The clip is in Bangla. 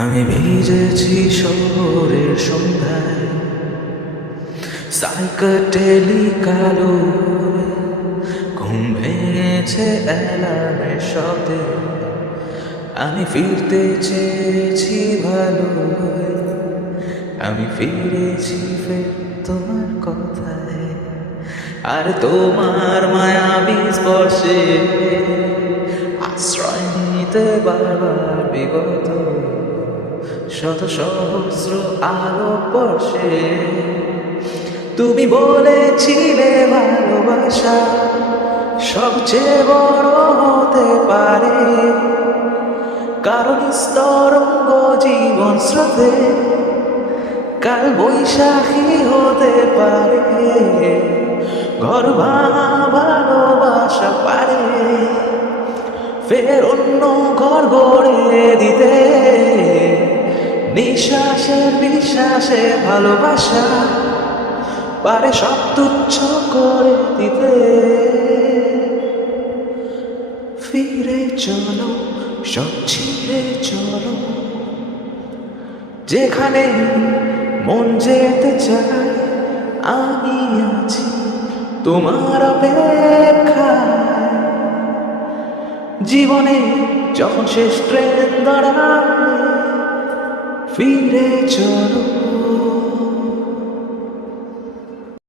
আমি ভিজেছি শহরের সন্ধ্যায়, সাইকেডেলিক আলো, ঘুম ভেঙেছে অ্যালার্মের শব্দে। আমি ফিরতে চেয়েছি ভালো, আমি ফিরেছি ফের তোমার কথায়। আর তোমার মায়াবী স্পর্শে আশ্রয় নিতে বারবার বিগত শত সহস্র আলোকবর্ষে। তুমি বলেছিলে ভালোবাসা সবচেয়ে বড় হতে পারে, কারণ স্তরঙ্গ জীবন স্রোতে কাল বৈশাখী হতে পারে। ঘর ভাঙা ভালোবাসা পারে ফের অন্য ঘর গড়ে দিতে। নিঃশ্বাসের বিশ্বাসে ভালোবাসা পারে সব তুচ্ছ করে দিতে। ফিরে চলো, সব ছিঁড়ে চলো, যেখানে মন যেতে চায় আমি আছি তোমার অপেক্ষায়। জীবনে যখন শেষ ট্রেন দাঁড়ায় ফিরে চলো।